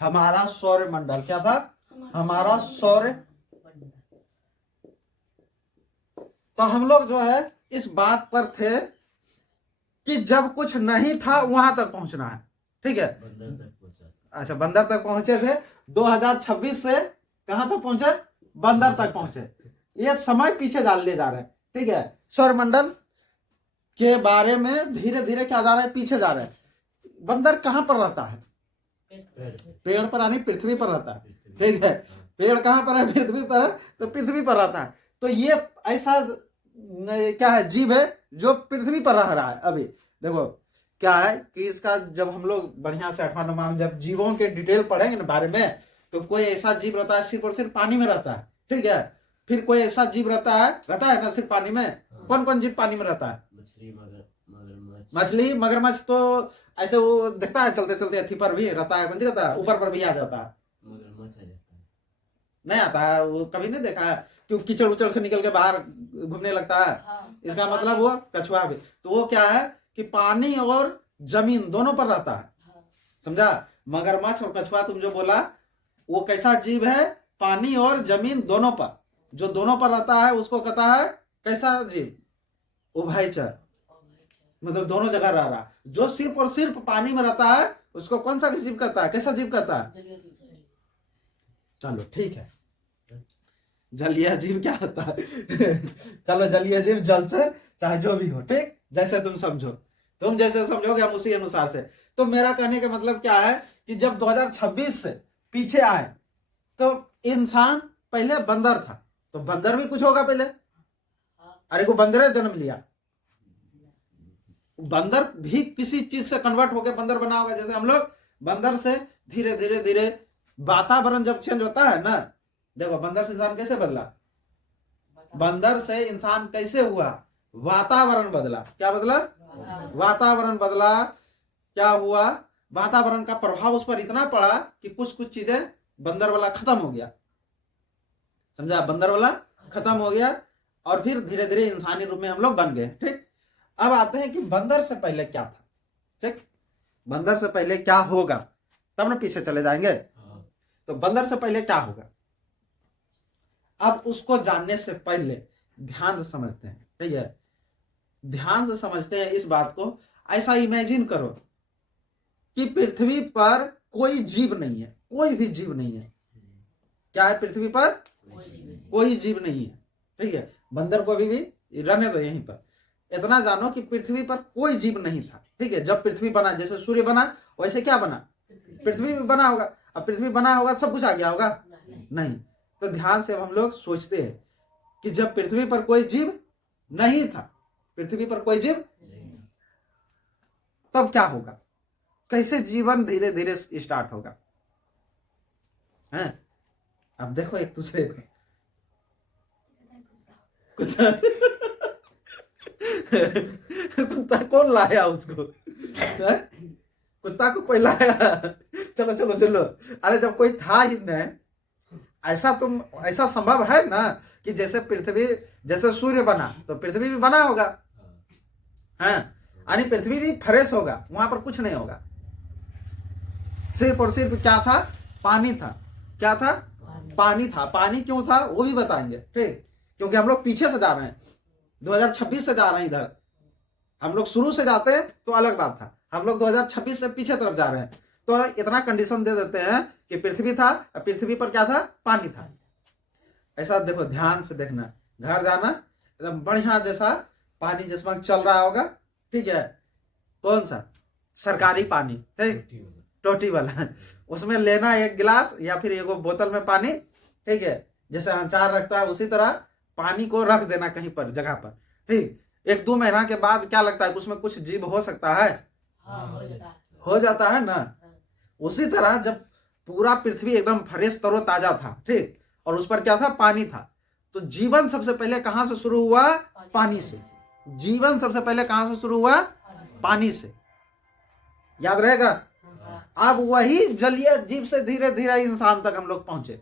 हमारा सौर मंडल क्या था? हमारा सौर। तो हम लोग जो है इस बात पर थे कि जब कुछ नहीं था वहां तक पहुंचना है, ठीक है। अच्छा, बंदर तक पहुंचे थे। 2026 से कहां तक पहुंचे? बंदर तक पहुंचे। ये समय पीछे ले जा रहे हैं, ठीक है। सौरमंडल के बारे में धीरे धीरे क्या जा रहा है? पीछे जा रहे हैं। बंदर कहां पर रहता है? पेड़ पर, यानी पृथ्वी पर रहता है, ठीक है। पेड़ कहां पर है? पृथ्वी पर है, तो पृथ्वी पर रहता है। तो ये ऐसा क्या है? जीव है जो पृथ्वी पर रह रहा है। अभी देखो क्या है कि इसका जब हम लोग बढ़िया से 8वां 9वां में जब जीवों के डिटेल पढ़ेंगे ना बारे में, तो कोई ऐसा जीव रहता है सिर्फ और सिर्फ पानी में रहता है, ठीक है। फिर कोई ऐसा जीव रहता है ना सिर्फ पानी में। कौन कौन जीव पानी में रहता है? मछली, मगरमच्छ तो ऐसे वो दिखता है चलते चलते अथी पर भी रहता है, कौन सी रहता है? ऊपर पर भी आ जाता है। नहीं आता है वो, कभी नहीं देखा है कि कीचड़ उचड़ से निकल के बाहर घूमने लगता है। इसका मतलब वो कछुआ भी, तो वो क्या है कि पानी और जमीन दोनों पर रहता है, समझा। मगरमच्छ और कछुआ तुम जो बोला, वो कैसा जीव है? पानी और जमीन दोनों पर, जो दोनों पर रहता है उसको कहता है कैसा जीव? उभयचर, मतलब दोनों जगह रह रहा। जो सिर्फ और सिर्फ पानी में रहता है उसको कौन सा जीव कहता है? कैसा जीव कहता है? चलो ठीक है, जलीय जीव क्या होता है? चलो जलीय जीव, जलचर, चाहे जो भी हो, ठीक, जैसे तुम समझो, तुम जैसे समझोगे हम उसी अनुसार से। तो मेरा कहने का मतलब क्या है कि जब 2026 से पीछे आए तो इंसान पहले बंदर था, तो बंदर भी कुछ होगा पहले। अरे को बंदर जन्म लिया, बंदर भी किसी चीज से कन्वर्ट होकर बंदर बना होगा। जैसे हम लोग बंदर से धीरे धीरे धीरे वातावरण जब चेंज होता है ना, देखो बंदर से इंसान कैसे बदला? बंदर से इंसान कैसे हुआ? वातावरण बदला। क्या बदला? वातावरण बदला। क्या हुआ? वातावरण का प्रभाव उस पर इतना पड़ा कि कुछ कुछ चीजें बंदर वाला खत्म हो गया, समझा। बंदर वाला खत्म हो गया और फिर धीरे धीरे इंसानी रूप में हम लोग बन गए, ठीक। अब आते हैं कि बंदर से पहले क्या था, ठीक। बंदर से पहले क्या होगा, तब ना पीछे चले जाएंगे। तो बंदर से पहले क्या होगा, अब उसको जानने से पहले ध्यान से समझते हैं, ठीक है। ध्यान से समझते हैं इस बात को। ऐसा इमेजिन करो कि पृथ्वी पर कोई जीव नहीं है, कोई भी जीव नहीं है। क्या है? पृथ्वी पर कोई जीव नहीं है, ठीक है। बंदर को अभी भी रहने दो यहीं पर। इतना जानो कि पृथ्वी पर कोई जीव नहीं था, ठीक है। जब पृथ्वी बना, जैसे सूर्य बना वैसे क्या बना? पृथ्वी भी बना होगा। अब पृथ्वी बना होगा सब कुछ आ गया होगा? नहीं। तो ध्यान से हम लोग सोचते हैं कि जब पृथ्वी पर कोई जीव नहीं था, पृथ्वी पर कोई जीव, तब क्या होगा? कैसे जीवन धीरे धीरे स्टार्ट होगा, हैं? अब देखो एक दूसरे को, कुत्ता कुत्ता कौन लाया उसको? कुत्ता को कोई लाया? चलो चलो चलो। अरे जब कोई था ही नहीं, ऐसा संभव है ना कि जैसे पृथ्वी, जैसे सूर्य बना तो पृथ्वी भी बना होगा, हैं? यानी पृथ्वी भी फ्रेश होगा, वहां पर कुछ नहीं होगा। सिर्फ और सिर्फ क्या था? पानी था। क्या था? पानी था। पानी क्यों था वो भी बताएंगे, ठीक। क्योंकि हम लोग पीछे से जा रहे हैं, 2026 से जा रहे हैं। इधर हम लोग शुरू से जाते तो अलग बात था, हम लोग 2026 से पीछे तरफ जा रहे हैं। तो इतना कंडीशन दे देते हैं कि पृथ्वी था, पृथ्वी पर क्या था? पानी था। ऐसा देखो, ध्यान से देखना, घर जाना एकदम बढ़िया, जैसा पानी जिसमें चल रहा होगा, ठीक है। कौन सा? सरकारी पानी, ठीक, टोटी वाला। उसमें लेना एक गिलास या फिर एक बोतल में पानी, ठीक है। जैसे अचार रखता है उसी तरह पानी को रख देना कहीं पर जगह पर, ठीक। 1-2 महीना के बाद क्या लगता है कि उसमें कुछ जीव हो सकता है? हो जाता है ना। उसी तरह जब पूरा पृथ्वी एकदम फ्रेश तरोताजा था, ठीक, और उस पर क्या था? पानी था। तो जीवन सबसे पहले कहां से शुरू हुआ? पानी से। जीवन सबसे पहले कहां से शुरू हुआ? पानी से। याद रहेगा? अब वही जलीय जीव से धीरे धीरे इंसान तक हम लोग पहुंचे,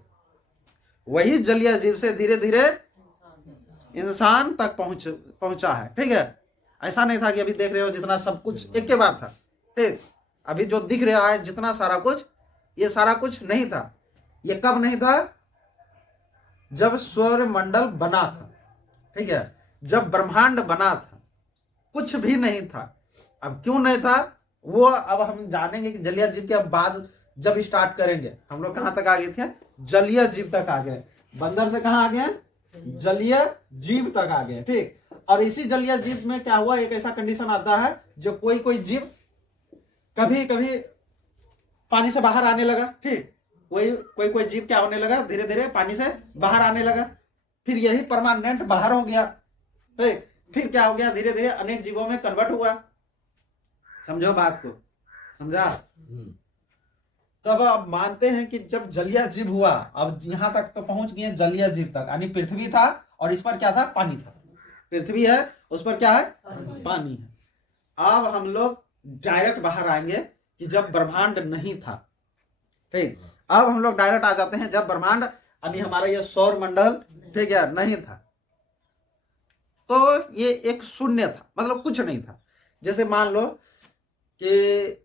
वही जलीय जीव से धीरे धीरे इंसान तक पहुंचा है, ठीक है। ऐसा नहीं था कि अभी देख रहे हो जितना सब कुछ एक के बार था, ठीक। अभी जो दिख रहा है जितना सारा कुछ ये सारा कुछ नहीं था। ये कब नहीं था? जब सौर मंडल बना था, ठीक है, जब ब्रह्मांड बना था, कुछ भी नहीं था। अब क्यों नहीं था वो अब हम जानेंगे कि जलीय जीव के बाद जब स्टार्ट करेंगे। हम लोग कहां तक आ गए थे? जलीय जीव तक आ गए। बंदर से कहां आ गए? जलीय जीव तक आ गए, ठीक। और इसी जलीय जीव में क्या हुआ, एक ऐसा कंडीशन आता है जो कोई कोई जीव कभी कभी पानी से बाहर आने लगा, ठीक। कोई कोई जीव क्या होने लगा, धीरे धीरे पानी से बाहर आने लगा, फिर यही परमानेंट बाहर हो गया, ठीक। फिर क्या हो गया, धीरे धीरे अनेक जीवों में कन्वर्ट हुआ। समझो बात को, समझा? तब अब मानते हैं कि जब जलीय जीव हुआ, अब यहां तक तो पहुंच गए जलीय जीव तक, यानी पृथ्वी था और इस पर क्या था? पानी था। पृथ्वी है, उस पर क्या है? पानी है। अब हम लोग डायरेक्ट बाहर आएंगे कि जब ब्रह्मांड नहीं था, ठीक। अब हम लोग डायरेक्ट आ जाते हैं जब ब्रह्मांड यानी हमारा ये सौर मंडल, ठीक है, नहीं था। तो ये एक शून्य था, मतलब कुछ नहीं था। जैसे मान लो कि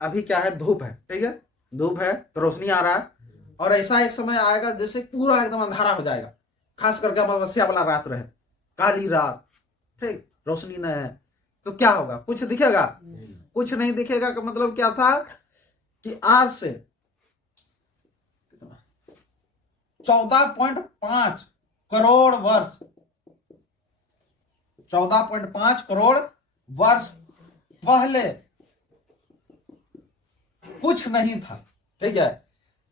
अभी क्या है, धूप है, ठीक है, धूप है तो रोशनी आ रहा है, और ऐसा एक समय आएगा जैसे पूरा एकदम अंधारा हो जाएगा, खास करके अमावस्या वाला रात रहे, काली रात, ठीक, रोशनी नहीं है, तो क्या होगा? कुछ दिखेगा? कुछ नहीं दिखेगा। का मतलब क्या था कि आज से 14.5 करोड़ वर्ष, 14.5 करोड़ वर्ष पहले कुछ नहीं था, ठीक है।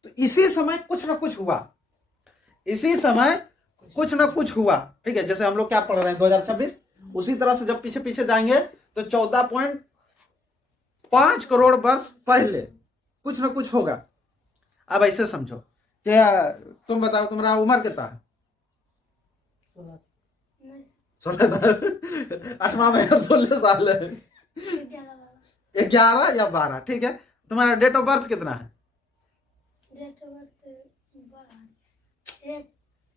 तो इसी समय कुछ ना कुछ हुआ, इसी समय कुछ ना कुछ हुआ, ठीक है। जैसे हम लोग क्या पढ़ रहे हैं 2026, उसी तरह से जब पीछे पीछे जाएंगे तो 14.5 करोड़ वर्ष पहले कुछ ना कुछ होगा। अब ऐसे समझो, क्या तुम बताओ तुम्हारा उम्र कितना है? 16 साल। 8वां महीना 16 साल है। 11 या 12, ठीक है। तुम्हारा डेट ऑफ बर्थ कितना है? डेट ऑफ बर्थ 1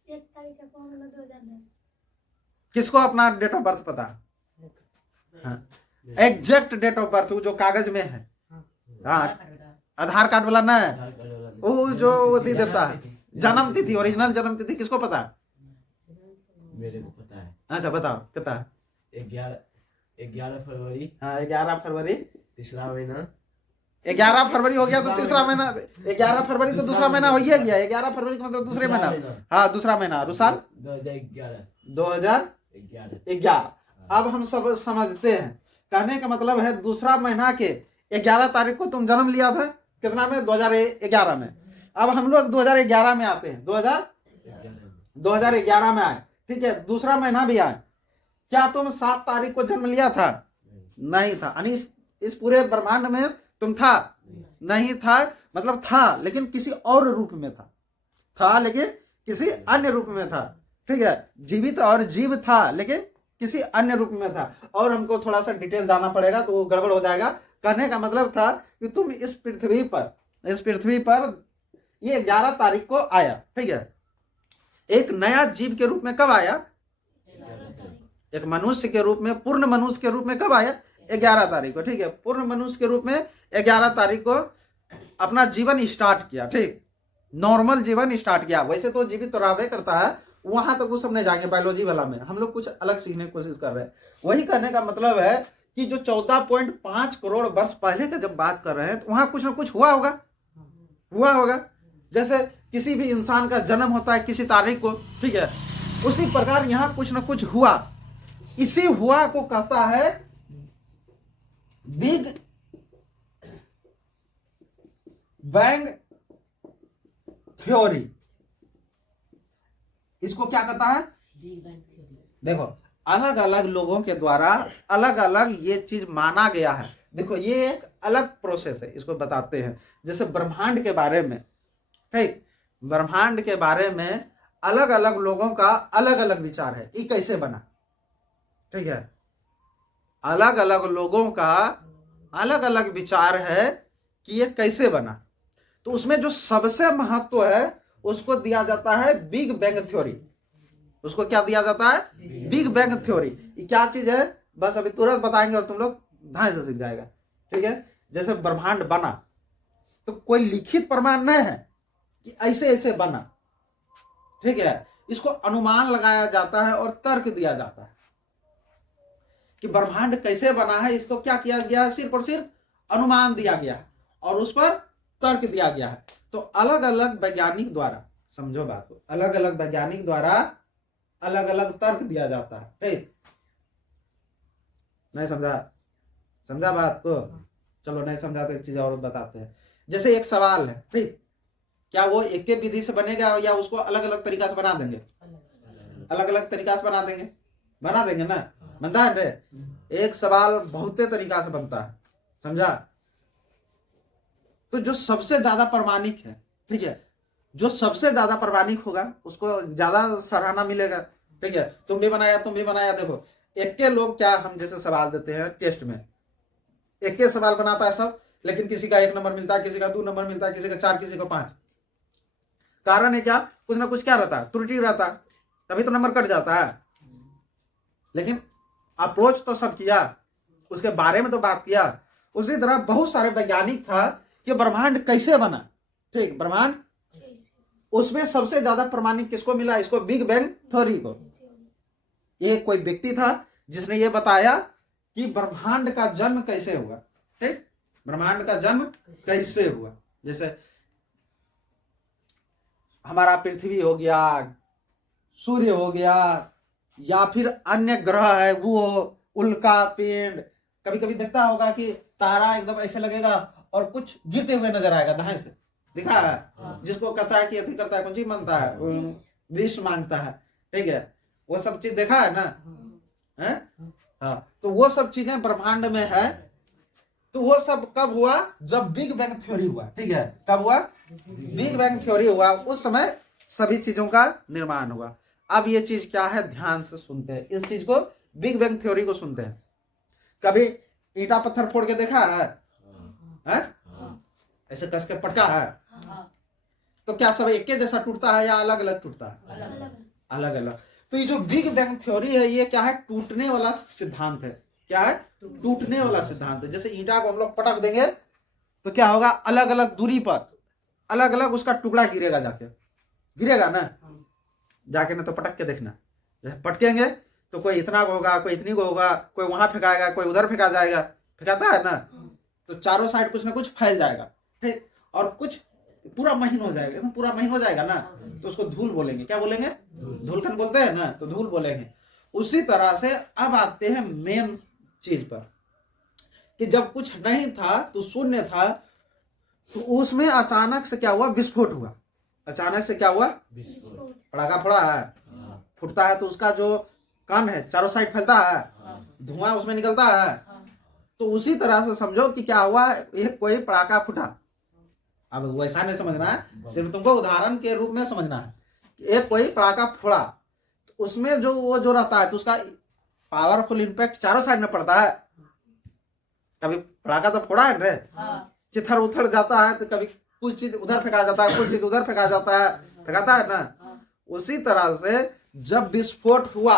तारीख 2010। किसको अपना डेट ऑफ बर्थ पता है? हाँ, एग्जैक्ट डेट ऑफ बर्थ जो कागज में है, हाँ, आधार कार्ड वाला ना है, वो जो वो देता है जन्म तिथि, ओरिजिनल जन्म तिथि किसको पता है? मेरे को पता है। अच्छा बताओ कितना है? 11 फरवरी। हाँ 11 फरवरी, तीसरा महीना। 11 फरवरी हो गया तो तीसरा महीना, 11 फरवरी तो दूसरा महीना हो ही गया। 11 फरवरी का मतलब दूसरे महीना, हाँ दूसरा महीना। और साल 2011। अब हम सब समझते हैं, कहने का मतलब है दूसरा महीना के 11 तारीख को तुम जन्म लिया था, कितना में? 2011 में। अब हम लोग 2011 में आते हैं, 2011 में आए, ठीक है। दूसरा महीना भी आए। क्या तुम 7 तारीख को जन्म लिया था? नहीं था। यानी इस पूरे ब्रह्मांड में तुम था? नहीं था, मतलब था लेकिन किसी और रूप में था लेकिन किसी अन्य रूप में था, ठीक है। जीवित और जीव था लेकिन किसी अन्य रूप में था। और हमको थोड़ा सा डिटेल जाना पड़ेगा तो वो गड़बड़ हो जाएगा। कहने का मतलब था कि तुम इस पृथ्वी पर ये 11 तारीख को आया, ठीक है। एक नया जीव के रूप में कब आया? एक मनुष्य के रूप में, पूर्ण मनुष्य के रूप में कब आया? 11 तारीख को, ठीक है। पूर्ण मनुष्य के रूप में 11 तारीख को अपना जीवन स्टार्ट किया, ठीक, नॉर्मल जीवन स्टार्ट किया। वैसे तो जीवित तो रहा करता है, वहां तक वो सब नहीं जाएंगे बायोलॉजी वाला में, हम लोग कुछ अलग सीखने की कोशिश कर रहे हैं। वही कहने का मतलब है कि जो 14.5 करोड़ वर्ष पहले का जब बात कर रहे हैं तो वहां कुछ ना कुछ हुआ होगा। जैसे किसी भी इंसान का जन्म होता है किसी तारीख को, ठीक है, उसी प्रकार यहाँ कुछ ना कुछ हुआ। इसी हुआ को कहता है बिग बैंग थ्योरी। इसको क्या कहता है? देखो अलग अलग लोगों के द्वारा अलग अलग ये चीज माना गया है। देखो ये एक अलग प्रोसेस है, इसको बताते हैं। जैसे ब्रह्मांड के बारे में, ठीक, ब्रह्मांड के बारे में अलग अलग लोगों का अलग अलग विचार है, ये कैसे बना, ठीक है। अलग अलग लोगों का अलग अलग विचार है कि ये कैसे बना। तो उसमें जो सबसे महत्व है उसको दिया जाता है बिग बैंग थ्योरी। उसको क्या दिया जाता है? Big bang theory. ये क्या चीज है बस अभी तुरंत बताएंगे और तुम लोग ढाई से सीख जाएगा, ठीक है। जैसे ब्रह्मांड बना, तो कोई लिखित प्रमाण नहीं है कि ऐसे ऐसे बना, ठीक है। इसको अनुमान लगाया जाता है और तर्क दिया जाता है कि ब्रह्मांड कैसे बना है। इसको क्या किया गया है, सिर्फ और सिर्फ अनुमान दिया गया है और उस पर तर्क दिया गया है। तो अलग अलग वैज्ञानिक द्वारा, समझो बात को, अलग अलग वैज्ञानिक द्वारा अलग अलग तर्क दिया जाता है, ठीक। नहीं समझा? समझा बात को? चलो नहीं समझा तो एक चीज और बताते हैं। जैसे एक सवाल है, ठीक, क्या वो एक ही विधि से बनेगा या उसको अलग अलग तरीका से बना देंगे? अलग अलग तरीका से बना देंगे, बना देंगे ना, बनता है रे। एक सवाल बहुते तरीका से बनता है, समझा। तो जो सबसे ज्यादा प्रमाणिक है, ठीक है, जो सबसे ज्यादा प्रमाणिक होगा उसको ज्यादा सराहना मिलेगा, ठीक है। तुम भी बनाया, तुम भी बनाया। देखो एक के लोग क्या, हम जैसे सवाल देते हैं टेस्ट में, एक के सवाल बनाता है सब, लेकिन किसी का 1 नंबर मिलता है, किसी का 2 नंबर मिलता है, किसी का 4, किसी को 5। कारण है क्या, कुछ ना कुछ क्या रहता है, त्रुटि रहता है, तभी तो नंबर कट जाता है। लेकिन अप्रोच तो सब किया, उसके बारे में तो बात किया। उसी तरह बहुत सारे वैज्ञानिक था कि ब्रह्मांड कैसे बना, ठीक, ब्रह्मांड, उसमें सबसे ज्यादा प्रमाणिक किसको मिला, इसको बिग बैंग थ्योरी को। ये कोई व्यक्ति था जिसने ये बताया कि ब्रह्मांड का जन्म कैसे हुआ, ठीक, ब्रह्मांड का जन्म कैसे हुआ। जैसे हमारा पृथ्वी हो गया, सूर्य हो गया, या फिर अन्य ग्रह है वो, उल्का पिंड। कभी कभी देखता होगा कि तारा एकदम ऐसे लगेगा और कुछ गिरते हुए नजर आएगा दाएं से, दिखा है, जिसको कहता है कि अति करता है, कौन चीज मांगता है, विष मांगता है, ठीक है, वो सब चीज देखा है ना, है? हाँ, तो वो सब चीजें ब्रह्मांड में है। तो वो सब कब हुआ, जब बिग बैंग थ्योरी हुआ, ठीक है। कब हुआ, बिग बैंग थ्योरी हुआ, उस समय सभी चीजों का निर्माण हुआ। अब ये चीज क्या है, ध्यान से सुनते हैं इस चीज को, बिग बैंग थ्योरी को सुनते हैं। कभी ईटा पत्थर फोड़ के देखा है? ऐसे कस के पटका है, तो क्या सब एक जैसा टूटता है या अलग अलग टूटता है? अलग अलग। तो ये जो बिग बैंग थ्योरी है, ये क्या है, टूटने वाला सिद्धांत है। क्या है, टूटने वाला सिद्धांत है। जैसे ईंटा को हम लोग पटक देंगे तो क्या होगा, अलग अलग दूरी पर अलग अलग उसका टुकड़ा गिरेगा, जाके गिरेगा ना, जाके ना, तो पटक के देखना, जैसे पटकेंगे तो कोई इतना को होगा, कोई इतनी को होगा, कोई वहां फेंकाएगा, कोई उधर फेंका जाएगा, फेंकाता है ना, तो चारों साइड कुछ ना कुछ फैल जाएगा, ठीक, और कुछ पूरा महीन हो जाएगा, एकदम पूरा महीन हो जाएगा ना, तो उसको धूल बोलेंगे। क्या बोलेंगे, धूलकण बोलते हैं ना, तो धूल बोलेंगे। उसी तरह से अब आते हैं मेन चीज पर, कि जब कुछ नहीं था तो शून्य था, तो उसमें अचानक से क्या हुआ, विस्फोट हुआ। अचानक से क्या हुआ, पटाखा फोड़ा है, फूटता है तो उसका जो कण है चारों साइड फैलता है, धुआं उसमें निकलता है। तो उसी तरह से समझो कि क्या हुआ, एक कोई पटाखा फूटा। अब वैसा नहीं समझना है, सिर्फ तुमको उदाहरण के रूप में समझना है। एक कोई पटाखा फोड़ा, तो उसमें जो वो जो रहता है, तो उसका पावरफुल इम्पैक्ट चारों साइड में पड़ता है। कभी पटाखा तो फोड़ा है रे, चिथर उथर जाता है, तो कभी कुछ चीज उधर फेंका जाता है, कुछ चीज उधर फेंका जाता है, फेंकाता है ना। उसी तरह से जब विस्फोट हुआ,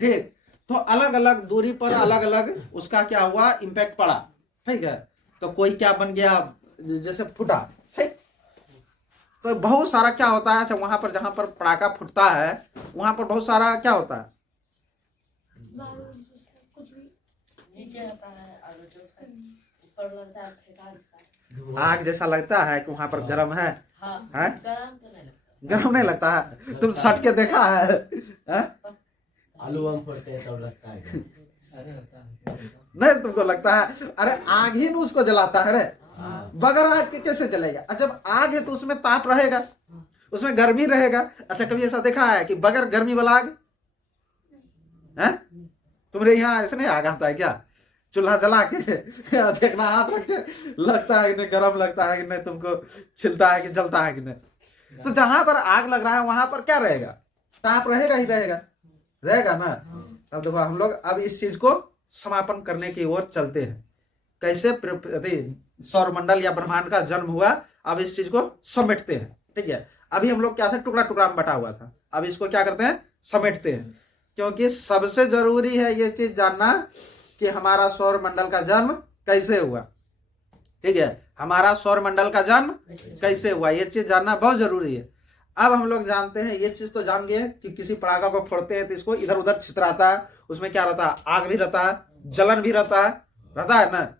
ठीक, तो अलग अलग दूरी पर अलग अलग उसका क्या हुआ, इम्पैक्ट पड़ा, ठीक है। तो कोई क्या बन गया, जैसे फूटा, ठीक। तो बहुत सारा क्या होता है, अच्छा वहां पर जहां पर पटाखा फूटता है वहां पर बहुत सारा क्या होता है, बारूद जैसा कुछ भी नीचे आता है और जो ऊपर लगता है फेंका जाता है। आग जैसा लगता है कि वहां पर गर्म है, हाँ, हैं? गरम तो नहीं लगता। गर्म नहीं लगता है, तुम सट के देखा है, हैं? आलू हम फोड़ते हैं तब लगता है नहीं तुमको लगता है, अरे आग ही न उसको जलाता है रे, बगैर आग के कैसे जलेगा। जब आग है तो उसमें ताप रहेगा, उसमें गर्मी रहेगा। अच्छा कभी ऐसा देखा है कि बगैर गर्मी वाला आग है? तुम्हारे यहाँ ऐसे नहीं आग आता है क्या, चूल्हा जला के देखना, हाथ रख के लगता है कि नहीं गर्म लगता है कि नहीं, तुमको छिलता है कि जलता है कि नहीं। तो जहां पर आग लग रहा है वहां पर क्या रहेगा, ताप रहेगा ही रहेगा ना। अब देखो हम लोग अब इस चीज को समापन करने की ओर चलते हैं, कैसे सौरमंडल या ब्रह्मांड का जन्म हुआ। अब इस चीज को समेटते हैं, ठीक है। अभी हम लोग क्या थे, टुकड़ा टुकड़ा में बटा हुआ था, अब इसको क्या करते हैं, समेटते हैं। क्योंकि सबसे जरूरी है ये चीज जानना कि हमारा सौरमंडल का जन्म कैसे हुआ, ठीक है, हमारा सौर मंडल का जन्म कैसे हुआ, ये चीज जानना बहुत जरूरी है। अब हम लोग जानते हैं, ये चीज तो जान गए कि किसी पटाखा को फोड़ते हैं तो इसको इधर उधर छितराता है, उसमें क्या रहता है, आग भी रहता है, जलन भी रहता है ना।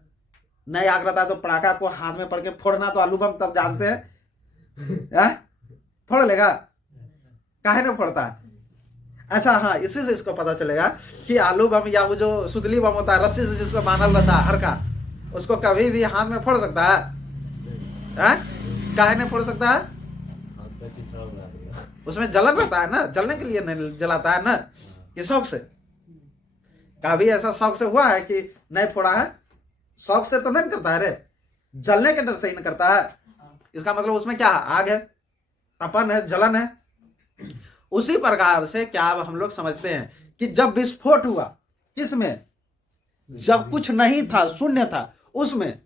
नहीं आग रहता है तो पटाखा को हाथ में पड़ के फोड़ना तो आलू बम तब जानते हैं फोड़ लेगा, काहे ना फोड़ता है। अच्छा हाँ, इसी से इसको पता चलेगा कि आलू बम या वो जो सुतली बम होता है रस्सी से जिसको बांधल रहता है हर का, उसको कभी भी हाथ में फोड़ सकता है? काहे नहीं फोड़ सकता है? हाथ का चित्रा बना देगा। उसमें जलन रहता है ना, जलने के लिए नहीं जलाता है ना, ये शौक से। कभी ऐसा शौक से हुआ है कि नहीं फोड़ा है? शौक से तो नहीं करता है रे, जलने के डर से ही नहीं करता है। इसका मतलब उसमें क्या है, आग है, तपन है, जलन है। उसी प्रकार से क्या हम लोग समझते हैं कि जब विस्फोट हुआ, किसमें? जब कुछ नहीं था, शून्य था, उसमें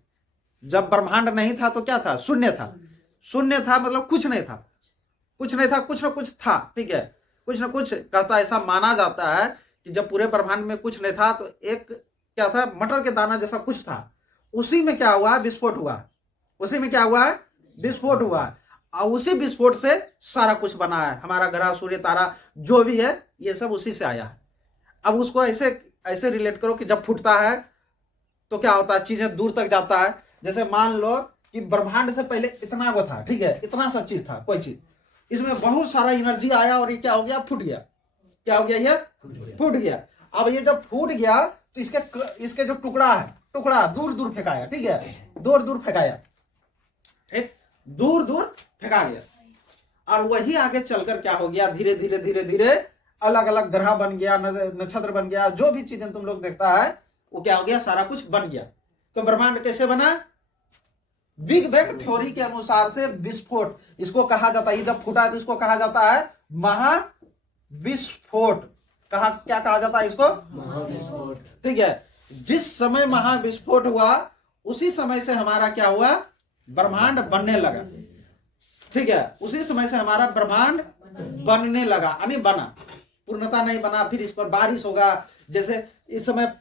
जब ब्रह्मांड नहीं था तो क्या था, शून्य था। शून्य था मतलब कुछ नहीं था, कुछ नहीं था, कुछ ना कुछ था, ठीक है, कुछ ना कुछ कहता, ऐसा माना जाता है कि जब पूरे ब्रह्मांड में कुछ नहीं था तो एक क्या था, मटर के दाना जैसा कुछ था, उसी में क्या हुआ, विस्फोट हुआ। उसी में क्या हुआ, विस्फोट हुआ, और उसी विस्फोट से सारा कुछ बना है, हमारा ग्रह, सूर्य, तारा जो भी है, ये सब उसी से आया है। अब उसको ऐसे ऐसे रिलेट करो कि जब फूटता है तो क्या होता है, चीजें दूर तक जाता है। जैसे मान लो कि ब्रह्मांड से पहले इतना वो था, ठीक है, इतना सा चीज था, कोई चीज, इसमें बहुत सारा एनर्जी आया और ये क्या हो गया, फूट गया। क्या हो गया, ये फूट गया। अब ये जब फूट गया तो इसके जो टुकड़ा है, टुकड़ा दूर दूर फेंकाया, ठीक है, दूर दूर फेंकाया, ठीक, दूर दूर फेंका गया। और वही आगे चलकर क्या हो गया, धीरे धीरे धीरे धीरे अलग अलग ग्रह बन गया, नक्षत्र बन गया, जो भी चीजें तुम लोग देखता है वो क्या हो गया, सारा कुछ बन गया। तो ब्रह्मांड कैसे बना? बिग बैंग थ्योरी के अनुसार से विस्फोट इसको कहा जाता है। जब फूटा है तो इसको कहा जाता है महाविस्फोट। क्या कहा जाता है इसको? महाविस्फोट। ठीक है, जिस समय महाविस्फोट हुआ उसी समय से हमारा क्या हुआ, ब्रह्मांड बनने लगा। ठीक है, उसी समय से हमारा ब्रह्मांड बनने लगा, यानी बना, पूर्णता नहीं बना। फिर इस पर बारिश होगा, जैसे इस समय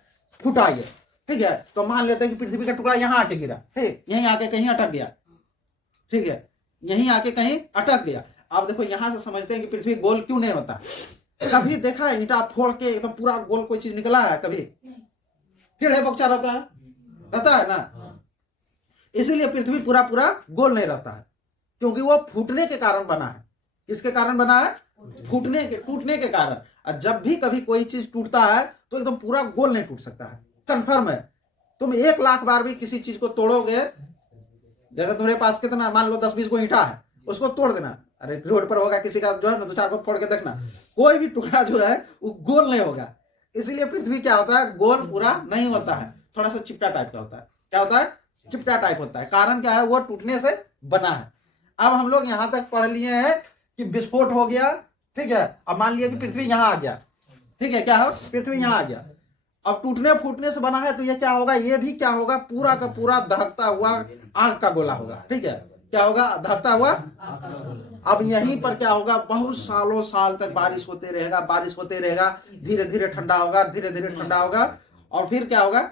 फूटा ये, ठीक है, तो मान लेते हैं कि पृथ्वी का टुकड़ा यहाँ आके गिरा, ठीक, यहीं आके कहीं अटक गया, ठीक है, यहीं आके कहीं अटक गया। अब देखो यहां से समझते हैं कि पृथ्वी गोल क्यों नहीं होता। कभी देखा है ईंटा फोड़ के एकदम पूरा गोल कोई चीज निकला है कभी? टेढ़े बक्चा रहता है ना। इसीलिए पृथ्वी पूरा पूरा गोल नहीं रहता है, क्योंकि वो फूटने के कारण बना है। किसके कारण बना है? टूटने के कारण। और जब भी कभी कोई चीज टूटता है तो एकदम पूरा गोल नहीं टूट सकता है, कंफर्म है। तुम 1,00,000 बार भी किसी चीज को तोड़ोगे, जैसे तुम्हारे पास कितना, मान लो 10-20 को ईंटा है, उसको तोड़ देना, अरे रोड पर होगा किसी का जो है ना, 2-4 को फोड़ के देखना, कोई भी टुकड़ा जो है वो गोल नहीं होगा। इसीलिए पृथ्वी क्या होता है, गोल पूरा नहीं होता है, थोड़ा सा चिपटा टाइप का होता है। क्या होता है? चिपटा टाइप होता है। कारण क्या है? वो टूटने से बना है। अब हम लोग यहां तक पढ़ लिए हैं कि विस्फोट हो गया, ठीक है। अब मान लिया कि पृथ्वी यहां आ गया, ठीक है, क्या हो, पृथ्वी यहां आ गया। अब टूटने फूटने से बना है तो ये क्या होगा, ये भी क्या होगा, पूरा का पूरा दहकता हुआ आग का गोला होगा, ठीक है, क्या होगा, दहकता हुआ। अब यहीं पर क्या होगा, बहुत सालों साल तक बारिश होते रहेगा, बारिश होते रहेगा, धीरे धीरे ठंडा होगा, धीरे धीरे ठंडा होगा, और फिर क्या होगा,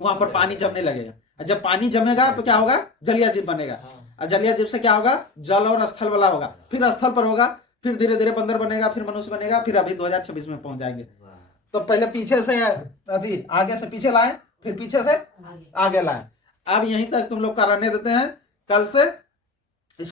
वहां पर पानी जमने लगेगा। जब पानी जमेगा तो क्या होगा, जलीय जीव बनेगा, और जलीय जीव से क्या होगा, जल और स्थल वाला होगा, फिर स्थल पर होगा, फिर धीरे धीरे बंदर बनेगा, फिर मनुष्य बनेगा, फिर अभी 2026 में पहुंच जाएंगे। तो पहले पीछे से आगे से पीछे लाए, फिर पीछे से आगे लाए। अब यहीं तक तुम लोग का रहने देते हैं, कल से